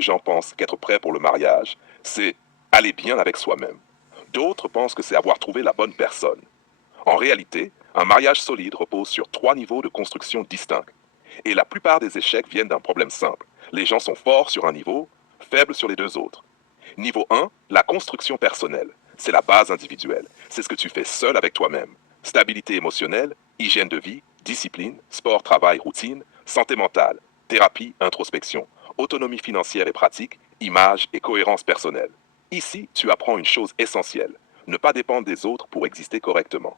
de gens pensent qu'être prêt pour le mariage, c'est aller bien avec soi-même. D'autres pensent que c'est avoir trouvé la bonne personne. En réalité, un mariage solide repose sur 3 niveaux de construction distincts. Et la plupart des échecs viennent d'un problème simple. Les gens sont forts sur un niveau, faibles sur les 2 autres. Niveau 1, la construction personnelle. C'est la base individuelle. C'est ce que tu fais seul avec toi-même. Stabilité émotionnelle, hygiène de vie, discipline, sport, travail, routine, santé mentale, thérapie, introspection, autonomie financière et pratique, image et cohérence personnelle. Ici, tu apprends une chose essentielle, ne pas dépendre des autres pour exister correctement.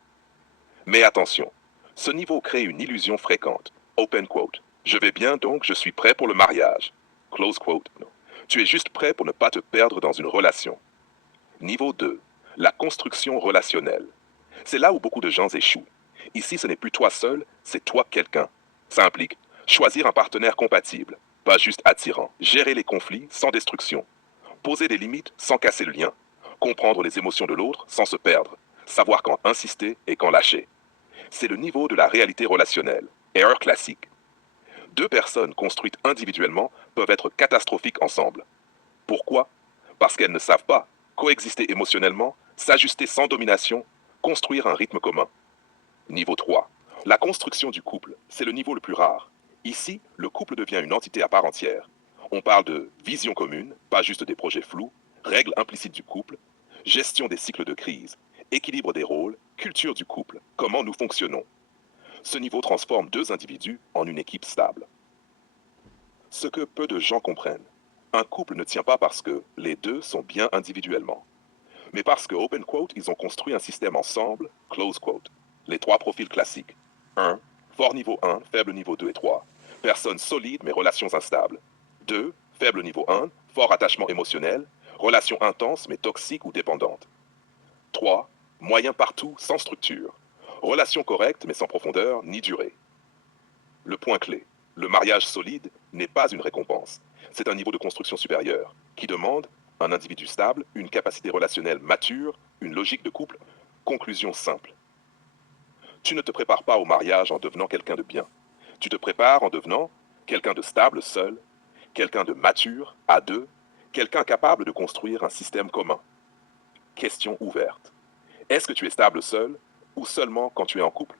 Mais attention, ce niveau crée une illusion fréquente. Open quote. Je vais bien donc je suis prêt pour le mariage. Close quote. Non. Tu es juste prêt pour ne pas te perdre dans une relation. Niveau 2. La construction relationnelle. C'est là où beaucoup de gens échouent. Ici, ce n'est plus toi seul, c'est toi quelqu'un. Ça implique choisir un partenaire compatible, pas juste attirant, gérer les conflits sans destruction, poser des limites sans casser le lien, comprendre les émotions de l'autre sans se perdre, savoir quand insister et quand lâcher. C'est le niveau de la réalité relationnelle. Erreur classique. 2 personnes construites individuellement peuvent être catastrophiques ensemble. Pourquoi? Parce qu'elles ne savent pas coexister émotionnellement, s'ajuster sans domination, construire un rythme commun. Niveau 3. La construction du couple, c'est le niveau le plus rare. Ici, le couple devient une entité à part entière. On parle de vision commune, pas juste des projets flous, règles implicites du couple, gestion des cycles de crise, équilibre des rôles, culture du couple, comment nous fonctionnons. Ce niveau transforme 2 individus en une équipe stable. Ce que peu de gens comprennent, un couple ne tient pas parce que les deux sont bien individuellement, mais parce que, open quote, ils ont construit un système ensemble, close quote. Les 3 profils classiques. 1. Fort niveau 1, faible niveau 2 et 3. Personnes solides mais relations instables. 2. Faible niveau 1, fort attachement émotionnel, relations intenses mais toxiques ou dépendantes. 3. Moyen partout sans structure. Relations correctes mais sans profondeur ni durée. Le point clé, le mariage solide n'est pas une récompense. C'est un niveau de construction supérieur qui demande un individu stable, une capacité relationnelle mature, une logique de couple. Conclusion simple. Tu ne te prépares pas au mariage en devenant quelqu'un de bien. Tu te prépares en devenant quelqu'un de stable seul, quelqu'un de mature à 2, quelqu'un capable de construire un système commun. Question ouverte. Est-ce que tu es stable seul ou seulement quand tu es en couple?